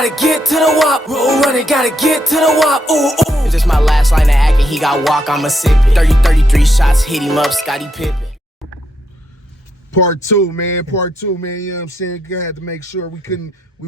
gotta get to the wop. Roll running, gotta get to the wop. Ooh, ooh. If this my last line of acting, he got walk, I'ma sip it. 33 shots, hit him up, Scottie Pippen. Part two, man. Part two, man. You know what I'm saying? I had to make sure we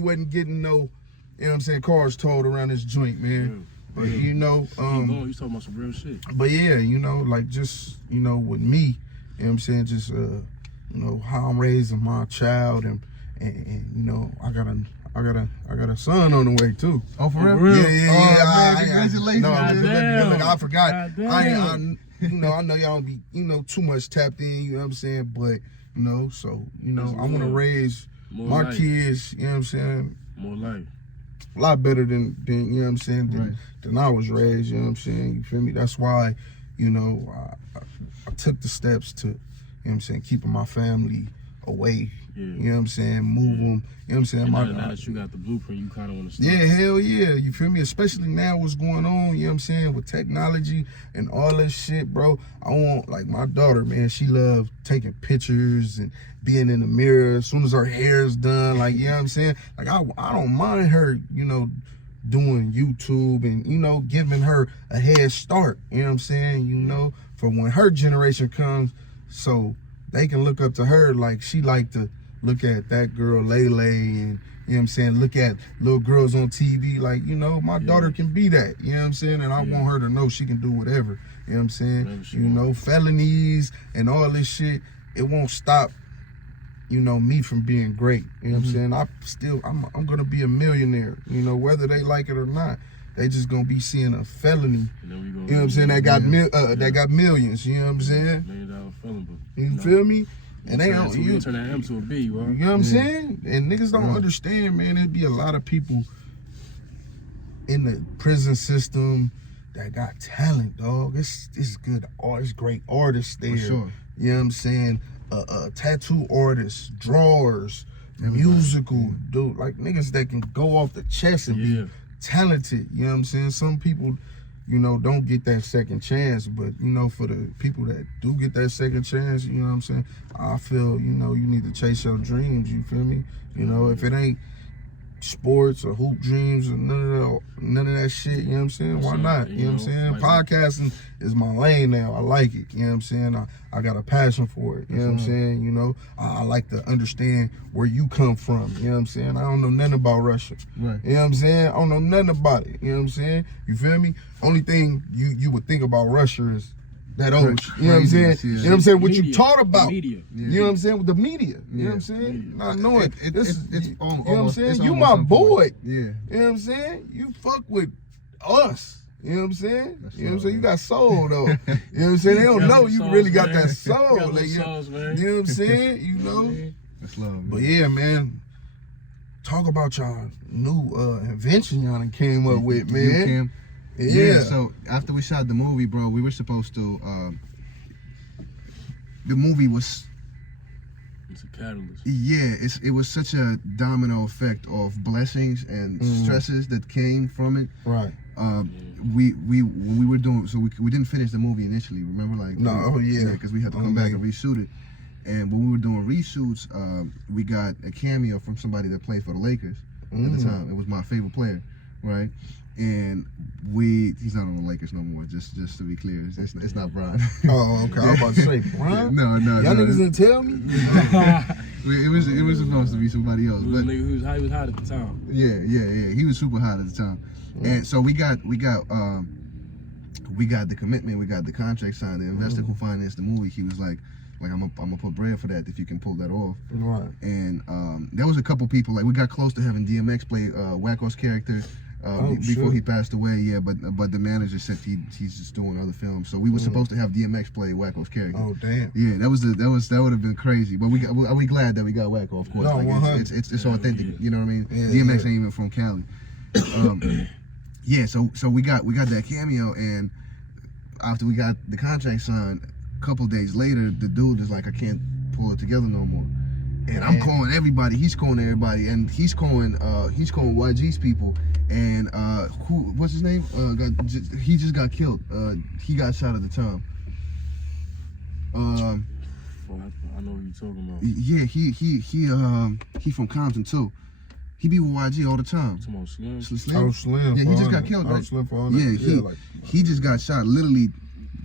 wasn't getting no, you know what I'm saying, cars towed around this joint, man. But you know, you talking about some real shit. But yeah, you know, like just, you know, with me, you know what I'm saying, just you know, how I'm raising my child and you know, I got a son on the way too. Oh, for real? Yeah. Congratulations. Look, I forgot. God You know, I know y'all don't be, you know, too much tapped in, you know what I'm saying? But, you know, so, you know, I want to raise my kids, you know what I'm saying? More life. A lot better than you know what I'm saying, than I was raised, you know what I'm saying? You feel me? That's why, you know, I took the steps to, you know what I'm saying, keeping my family away. You know what I'm saying? Move them. You know what I'm saying? Now that you got the blueprint, you kind of want to start. Yeah, hell yeah. You feel me? Especially now what's going on, you know what I'm saying, with technology and all that shit, bro. I want, like, my daughter, man, she loves taking pictures and being in the mirror as soon as her hair's done, like, you know what I'm saying? Like, I don't mind her, you know, doing YouTube and, you know, giving her a head start, you know what I'm saying? You know, for when her generation comes, so they can look up to her like she like to look at that girl Lele and, you know what I'm saying, look at little girls on TV, like, you know, my daughter can be that, you know what I'm saying, and I want her to know she can do whatever, you know what I'm saying, you know, felonies and all this shit, it won't stop, you know, me from being great, you know what I'm saying, I'm gonna be a millionaire, you know, whether they like it or not, they just gonna be seeing a felony, you know what I'm saying, that got millions, you know what I'm saying, $1 million felon book. You feel me? And they don't, you turn that M to a B, bro. You know what I'm saying? And niggas don't understand, man. There'd be a lot of people in the prison system that got talent, dog. It's good art. It's great artists there. For sure. You know what I'm saying? Tattoo artists, drawers, musical, dude. Like niggas that can go off the chest and be talented. You know what I'm saying? Some people, you know, don't get that second chance, but, you know, for the people that do get that second chance, you know what I'm saying, I feel, you know, you need to chase your dreams, you feel me? You know, if it ain't sports or hoop dreams or none of that shit, you know what I'm saying, why not? You know what I'm saying? Podcasting is my lane now. I like it, you know what I'm saying? I got a passion for it, you know what I'm saying? You know, I like to understand where you come from, you know what I'm saying? I don't know nothing about Russia, you know what I'm saying? I don't know nothing about it, you know what I'm saying? You feel me? Only thing you would think about Russia is that old, you know what I'm saying? You know what I'm saying? What you taught about, you know what I'm saying? With the media, you know what I'm saying? Not knowing, you know what I'm saying? You my boy, you know what I'm saying? You fuck with us. You know what I'm saying? You know what I'm saying? You got soul though. You know what I'm saying? They don't know you really got that soul. Like, you know what I'm saying? You know? That's love, man. But yeah, man. Talk about y'all new invention y'all done came up with, man. Yeah, so after we shot the movie, bro, we were supposed to, the movie was, it's a catalyst. Yeah, it was such a domino effect of blessings and stresses that came from it. Right. When we were doing, so we didn't finish the movie initially, remember? Like, because we had to come back and reshoot it. And when we were doing reshoots, we got a cameo from somebody that played for the Lakers at the time. It was my favorite player, right? And he's not on the Lakers no more, just to be clear. It's not Bron. Oh, okay. I was about to say, Bron? No. Y'all niggas didn't tell me? It was supposed to be somebody else. He was hot at the time. Yeah. He was super hot at the time. And so we got the commitment, we got the contract signed. The investor who financed the movie, he was like I'm gonna put bread for that if you can pull that off. Right. And there was a couple people, like we got close to having DMX play Wacko's character before he passed away. But the manager said he's just doing other films. So we were supposed to have DMX play Wacko's character. Oh damn. Yeah, that would have been crazy. But we glad that we got Wacko, of course. No, like it's authentic. You know what I mean? DMX ain't even from Cali. So we got that cameo, and after we got the contract signed, a couple days later, the dude is like, I can't pull it together no more. And I'm calling everybody, he's calling everybody, and he's calling YG's people, and what's his name? He just got killed. He got shot at the time. I know what you're talking about. Yeah, he from Compton too. He be with YG all the time. Come on, Slim. Slim? Oh, Slim. Yeah, he just got killed, right? Slim for Yeah, he just got shot literally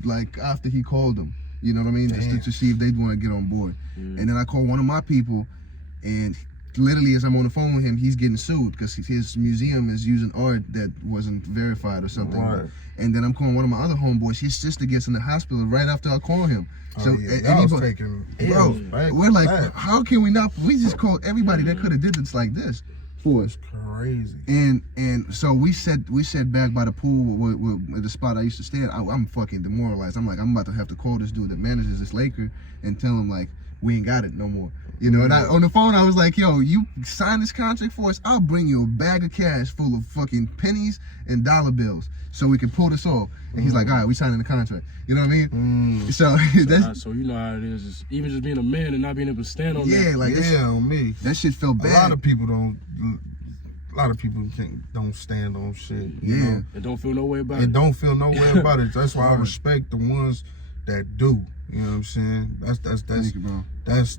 like after he called them. You know what I mean? Just to see if they'd want to get on board. And then I called one of my people, and literally as I'm on the phone with him, he's getting sued because his museum is using art that wasn't verified or something. Right. And then I'm calling one of my other homeboys. His sister gets in the hospital right after I call him. So that was taking bro, we're like, how can we not? We just called everybody that could have did this like this for us. Crazy. And so we sat back by the pool with the spot I used to stay at. I'm fucking demoralized. I'm like, I'm about to have to call this dude that manages this Laker and tell him like we ain't got it no more. You know, and on the phone I was like, yo, you sign this contract for us, I'll bring you a bag of cash full of fucking pennies and dollar bills so we can pull this off. And he's like, all right, we signing the contract. You know what I mean? So that's so you know how it is. Even just being a man and not being able to stand on that. Yeah, like on me. That shit felt bad. A lot of people don't stand on shit. You know? And don't feel no way about it. And don't feel no way about it. That's why I respect the ones that do. You know what I'm saying? Thank you, bro. That's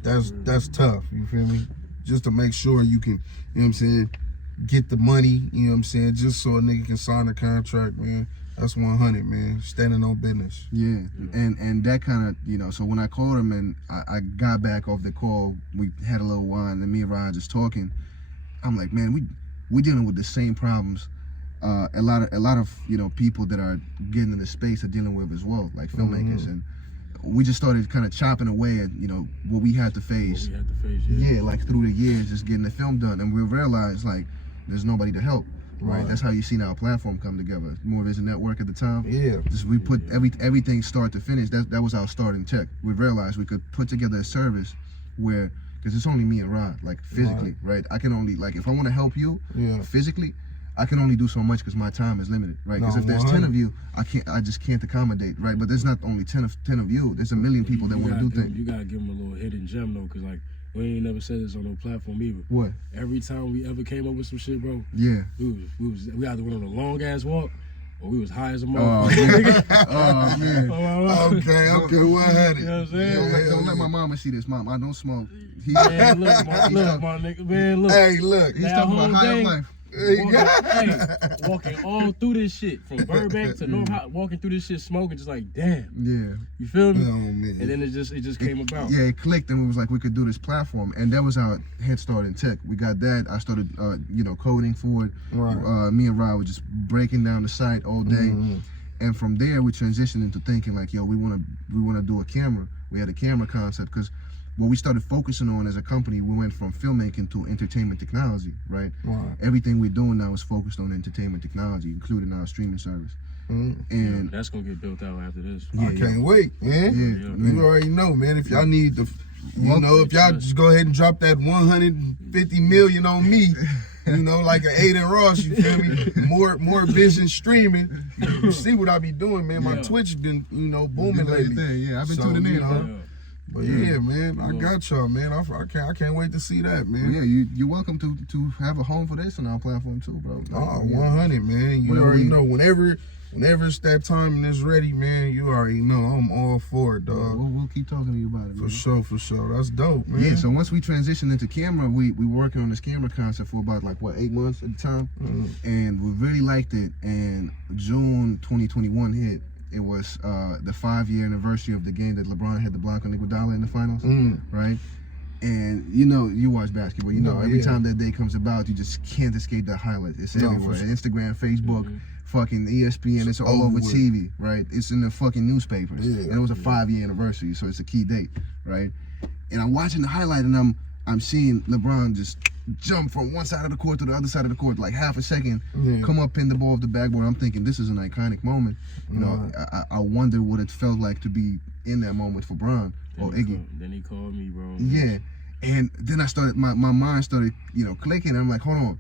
tough. You feel me? Just to make sure you can, you know what I'm saying, get the money, you know what I'm saying, just so a nigga can sign the contract, man. That's 100, man. Standing on business. Yeah, and that kind of, you know, so when I called him and I got back off the call, we had a little wine and me and Ryan just talking. I'm like, man, we dealing with the same problems. A lot of you know people that are getting in the space are dealing with as well, like filmmakers, and we just started kind of chopping away at, you know, what we had to face. Yeah, like through the years, just getting the film done, and we realized like there's nobody to help. Right, that's how you seen our platform come together. More Vision Network at the time. Yeah, just we put everything start to finish. That was our starting tech. We realized we could put together a service where, because it's only me and Rod, like physically, right? I can only, like, if I want to help you physically, I can only do so much because my time is limited, right? Because if there's 10 of you, I just can't accommodate, right? But there's not only 10 of you. There's a million people that want to do things. You gotta give them a little hidden gem though, because like we ain't never said this on no platform either. What? Every time we ever came up with some shit, bro. Yeah. We either went on a long ass walk, or we was high as a motherfucker. Oh man. Okay, what had it? You know what I'm saying? Don't let my mama see this, Mom. I don't smoke. Man, look, my nigga, man, look. Hey, look. He's talking about high life. Walking all through this shit from Burbank to North High, walking through this shit smoking, just like damn. Yeah. You feel me? Oh, man. And then it just came about. Yeah, it clicked, and we was like, we could do this platform, and that was our head start in tech. We got that. I started, coding for it. Right. Me and Rod were just breaking down the site all day, and from there we transitioned into thinking like, yo, we wanna do a camera. We had a camera concept because what we started focusing on as a company, we went from filmmaking to entertainment technology, right? Everything we're doing now is focused on entertainment technology, including our streaming service. And that's gonna get built out after this. I can't wait, man. You already know, man. If y'all need the, if y'all just go ahead and drop that 150 million on me, you know, like an Aiden Ross, you feel me? More vision streaming. You see what I be doing, man. My Twitch been, booming lately. Yeah, I've been tuning in, bro. But yeah, man, I got y'all, man. I can't wait to see that, man. Well, you're welcome to have a home for this on our platform too, bro. Oh, 100, man. You already know. Whenever it's that time and it's ready, man, you already know. I'm all for it, dog. We'll keep talking to you about it, man. For sure. That's dope, man. Yeah, so once we transitioned into camera, we were working on this camera concept for about 8 months at the time. And we really liked it. And June 2021 hit. It was the 5-year anniversary of the game that LeBron had the block on Iguodala in the finals, right? And you watch basketball. Every time that day comes about, you just can't escape that highlight. It's everywhere. Instagram, Facebook, fucking ESPN. It's all over TV, right? It's in the fucking newspapers. And it was a 5-year anniversary, so it's a key date, right? And I'm watching the highlight, and I'm seeing LeBron just jump from one side of the court to the other side of the court, like half a second, come up, pin the ball off the backboard. I'm thinking this is an iconic moment. I wonder what it felt like to be in that moment for Bron or Iggy. Then he called me, bro. Yeah, and then I started, my mind started, clicking. And I'm like, hold on,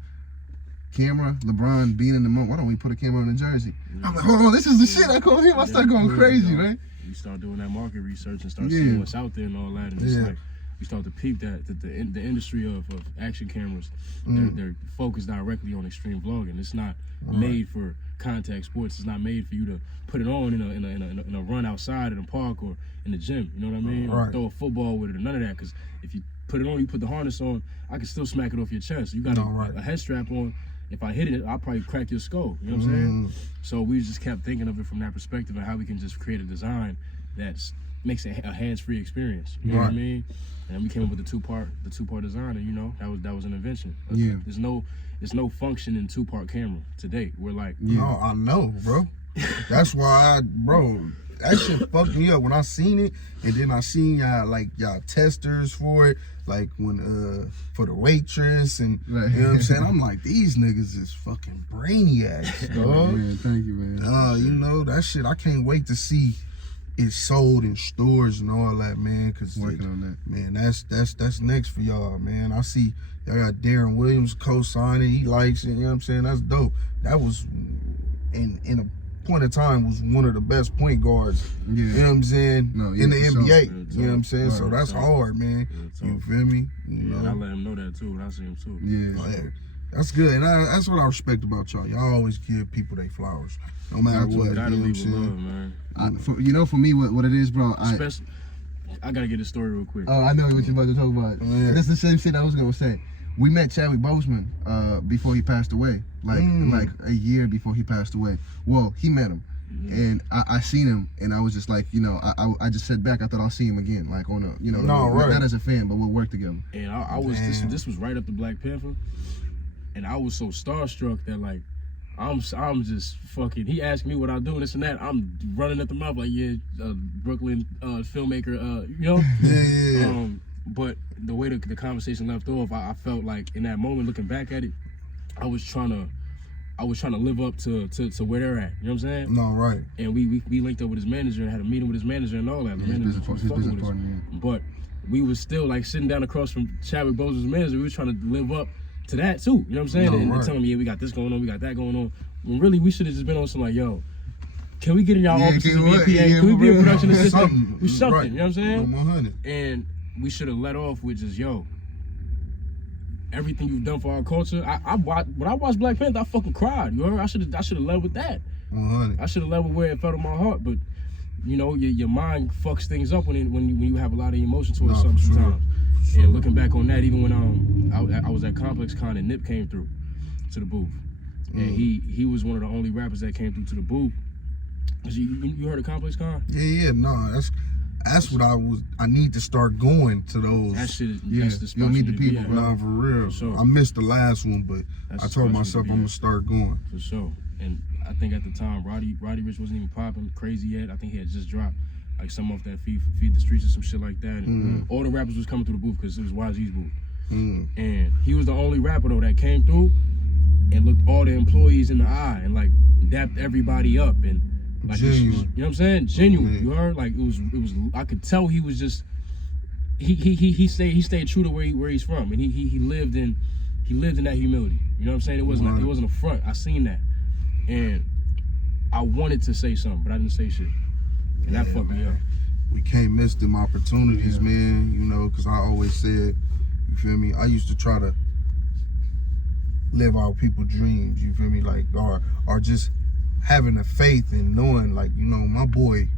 camera, LeBron being in the moment. Why don't we put a camera on the jersey? I'm like, hold on, this is the shit. I called him. I start going crazy, right? You start doing that market research and start seeing what's out there and all that, and it's like, we start to peep that the industry of action cameras, they're focused directly on extreme vlogging. It's not made for contact sports. It's not made for you to put it on in a run outside in a park or in the gym. You know what I mean? Or throw a football with it or none of that. Because if you put it on, you put the harness on, I can still smack it off your chest. You got a head strap on. If I hit it, I'll probably crack your skull. You know what I'm saying? So we just kept thinking of it from that perspective and how we can just create a design that makes it a hands-free experience. You know what I mean? And we came up with the two-part design, and you know that was an invention. There's no function in two-part camera to date. We're like, no, I know, bro. That's why that shit fucked me up when I seen it, and then I seen y'all testers for it, like when for the waitress, and you know what I'm saying. I'm like, these niggas is fucking brainiacs, dog. Man, thank you, man. You know that shit. I can't wait to see it sold in stores and all that, man. Cause working on that, man. That's next for y'all, man. I see y'all got Darren Williams co-signing. He likes it. You know what I'm saying? That's dope. That was in a point of time was one of the best point guards. You know what I'm saying? In the NBA. You know what I'm saying? So that's hard, man. You feel me? You know? I let him know that too when I see him too. Yeah. That's good, and that's what I respect about y'all. Y'all always give people their flowers, no matter what. Gotta leave with love, man. For me, what it is, bro. I gotta get this story real quick. Oh, I know what you're about to talk about. Yeah. That's the same shit I was gonna say. We met Chadwick Boseman before he passed away, like a year before he passed away. Well, he met him, and I seen him, and I was just like, you know, I just sat back. I thought I'll see him again, like on a, you know, not as a fan, but we'll work together. And I was this was right up to Black Panther. And I was so starstruck that like I'm just fucking. He asked me what I do and this and that. I'm running at the mouth like Brooklyn filmmaker, you know. Yeah. But the way the conversation left off, I felt like in that moment, looking back at it, I was trying to live up to where they're at. You know what I'm saying? No, right. And we linked up with his manager and had a meeting with his manager and all that. His business partner. But we was still like sitting down across from Chadwick Boseman's manager. We were trying to live up to that too, you know what I'm saying? And telling me, we got this going on, we got that going on. When really we should have just been on some like, yo, can we get in y'all offices and be a PA? Can we be a production assistant? Something, you know what I'm saying? 100. And we should have let off with just, yo, everything you've done for our culture. When I watched Black Panther, I fucking cried. You heard? I should have led with that. 100. I should have led with where it felt in my heart, but you know, your mind fucks things up when you have a lot of emotion towards something sometimes. And looking back on that, even when I was at Complex Con and Nip came through to the booth, and he was one of the only rappers that came through to the booth. You heard of Complex Con? Yeah, no, that's what I need to start going to those. That shit, that's the spot. You'll meet the people, bro. Nah, for real. For sure. I missed the last one, but I told myself I'm gonna start going. For sure. And I think at the time, Roddy Ricch wasn't even popping crazy yet. I think he had just dropped like some off that Feed the Streets or some shit like that. And all the rappers was coming through the booth because it was YG's booth. And he was the only rapper though that came through and looked all the employees in the eye and like dapped everybody up and like, you know what I'm saying? Genuine. You heard? Like it was. I could tell he was just. He stayed true to where he's from, and he lived in that humility. You know what I'm saying? It wasn't a front. I seen that, and I wanted to say something, but I didn't say shit. And that fucked me up. We can't miss them opportunities, man, you know, because I always said, you feel me, I used to try to live out people's dreams, you feel me, like, or just having the faith and knowing, like, you know, my boy,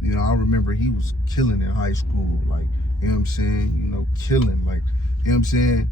you know, I remember he was killing in high school, like, you know what I'm saying, you know, killing, like, you know what I'm saying,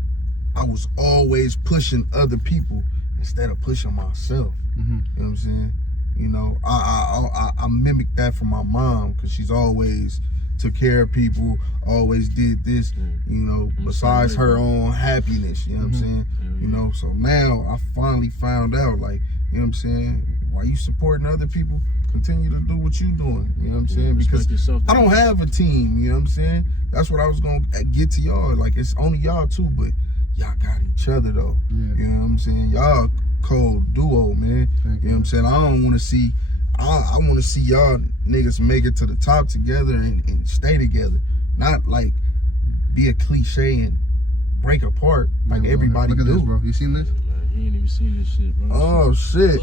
I was always pushing other people instead of pushing myself, you know what I'm saying. You know, I mimicked that from my mom because she's always took care of people, always did this, you know, besides her own happiness, you know what I'm saying? You know, so now I finally found out, like, you know what I'm saying, why you supporting other people, continue to do what you doing, you know what I'm saying? Because I don't have a team, you know what I'm saying? That's what I was going to get to y'all, like, it's only y'all too, but y'all got each other though, you know what I'm saying? Y'all cold duo, man. You know what I'm saying? I don't want to see, I want to see y'all niggas make it to the top together and stay together. Not like be a cliche and break apart like everybody look at do. This, bro. You seen this? Man, he ain't even seen this shit, bro. Oh shit.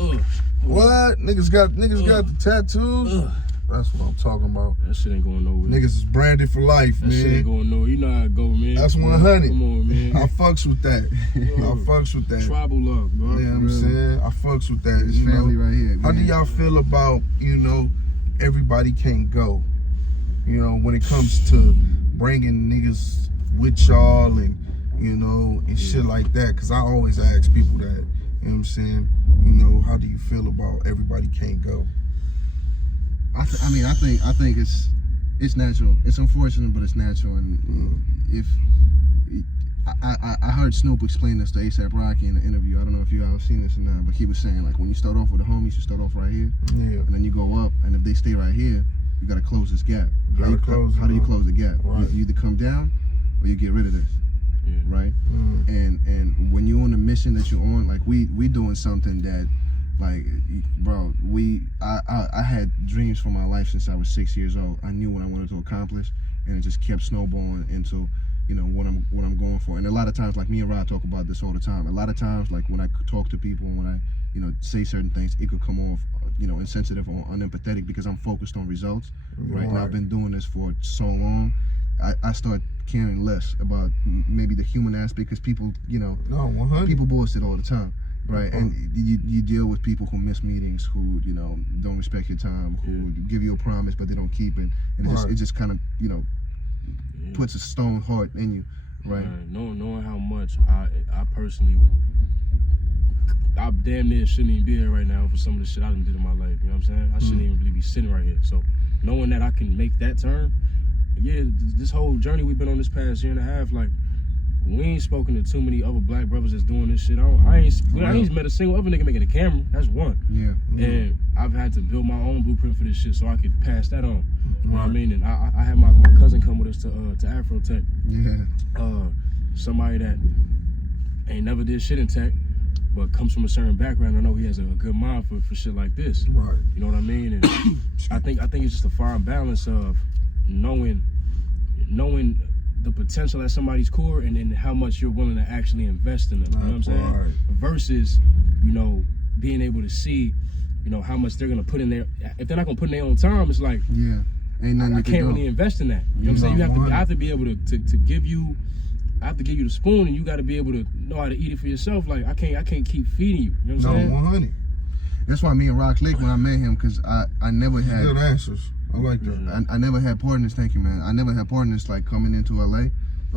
What? Niggas got the tattoos? That's what I'm talking about. That shit ain't going nowhere. Niggas is branded for life, man. That shit ain't going nowhere. You know how it go, man. That's 100. Come on, man. I fucks with that. I fucks with that. Tribal love, bro. You know what I'm saying? I fucks with that. It's family right here. How do y'all feel about, you know, everybody can't go? You know, when it comes to bringing niggas with y'all and, you know, and shit like that. Cause I always ask people that, you know what I'm saying? You know, how do you feel about everybody can't go? I think it's natural. It's unfortunate, but it's natural. And if I heard Snoop explain this to A$AP Rocky in the interview. I don't know if you all have seen this or not, but he was saying like when you start off with the homies, you start off right here, and then you go up, and if they stay right here, you gotta close this gap. How do you close the gap? Right. You either come down or you get rid of this. Yeah. Right? And when you're on the mission that you're on, like we doing something that, like, bro, I had dreams for my life since I was 6 years old. I knew what I wanted to accomplish, and it just kept snowballing into, you know, what I'm going for. And a lot of times, like me and Rod talk about this all the time. A lot of times, like when I talk to people and when I, you know, say certain things, it could come off, you know, insensitive or unempathetic because I'm focused on results, right? And I've been doing this for so long. I start caring less about maybe the human aspect because people, you know, people bullshit all the time. Right, and you deal with people who miss meetings, who, you know, don't respect your time, who give you a promise but they don't keep it, and it just kind of, you know, puts a stone heart in you, right? Knowing how much I personally, I damn near shouldn't even be here right now for some of the shit I done did in my life. You know what I'm saying? I shouldn't even really be sitting right here. So knowing that I can make that turn, yeah, this whole journey we've been on this past year and a half, like, we ain't spoken to too many other black brothers that's doing this shit. I ain't met a single other nigga making a camera. That's one. Yeah. And I've had to build my own blueprint for this shit so I could pass that on. You know what I mean? And I had my cousin come with us to Afrotech. Yeah. Somebody that ain't never did shit in tech, but comes from a certain background. I know he has a good mind for shit like this. Right. You know what I mean? And I think it's just a fine balance of knowing the potential at somebody's core and then how much you're willing to actually invest in them. You know what I'm saying? Right. Versus, you know, being able to see, you know, how much they're gonna put in there. If they're not gonna put in their own time, it's like, ain't nothing I can't really invest in that. You know what I'm saying? I have to be able to give you, I have to give you the spoon, and you got to be able to know how to eat it for yourself. Like I can't keep feeding you. You know what I'm saying? 100. That's why me and Rock Lake, when I met him, because I never had good answers. I like that. I never had partners. Thank you, man. I never had partners like coming into LA.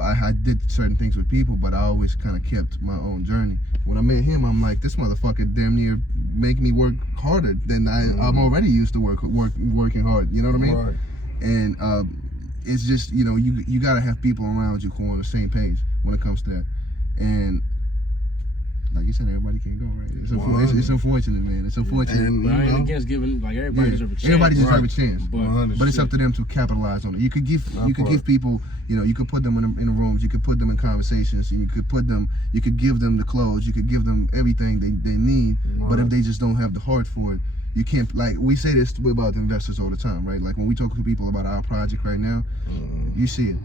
I did certain things with people, but I always kind of kept my own journey. When I met him, I'm like, this motherfucker damn near make me work harder than I'm already used to working hard. You know what I mean? Right. And it's just, you know, you gotta have people around you who are on the same page when it comes to that. And like you said, everybody can't go, right? It's unfortunate, man. It's unfortunate. And I ain't against giving, like, everybody deserves a chance. Everybody deserves a chance, but it's up to them to capitalize on it. You could give people, you know, you could put them in the rooms, you could put them in conversations, and you could give them the clothes, you could give them everything they need. But if they just don't have the heart for it, you can't. Like we say this about the investors all the time, right? Like when we talk to people about our project right now, you see it.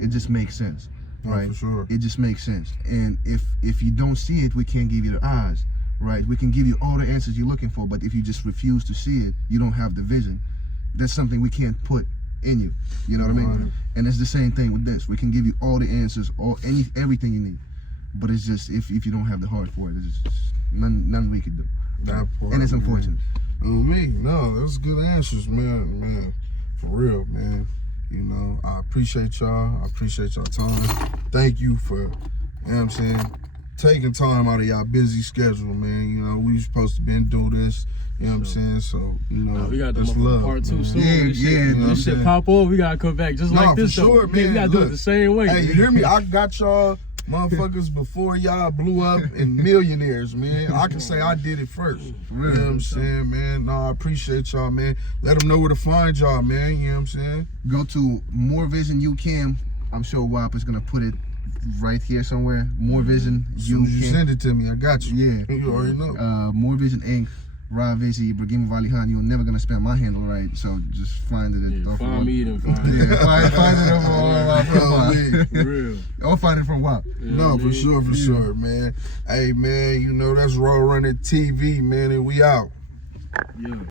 It just makes sense. Right, for sure. It just makes sense. And if you don't see it, we can't give you the eyes, right? We can give you all the answers you're looking for, but if you just refuse to see it, you don't have the vision. That's something we can't put in you. You know what I mean? And it's the same thing with this. We can give you all the answers, everything you need, but it's just if you don't have the heart for it, it's just nothing we can do. That part, and it's unfortunate. No, that's good answers, man. For real, man. You know, I appreciate y'all. I appreciate y'all time. Thank you for, you know what I'm saying, taking time out of y'all busy schedule, man. You know, we were supposed to been do this, you know what I'm saying? So, you know, we got this love, part 2 soon. This shit pop off, we gotta come back just like this, for sure, man. We gotta do it the same way. Hey, you hear me? I got y'all motherfuckers before y'all blew up and millionaires, man. I can say I did it first. You know what I'm saying, man? No, I appreciate y'all, man. Let them know where to find y'all, man. You know what I'm saying? Go to More Vision You Can. I'm sure WAP is gonna put it right here somewhere. More Vision You Can. You send it to me, I got you. Yeah. You already know. More Vision Inc. Rod Vici, Ibrahim Valihan. You're never gonna spell my handle right, so just find it. Find me and find it. Find it over for real. Or find it from WAP. No, for sure, man. Hey, man, you know that's Road Runner TV, man, and we out. Yeah.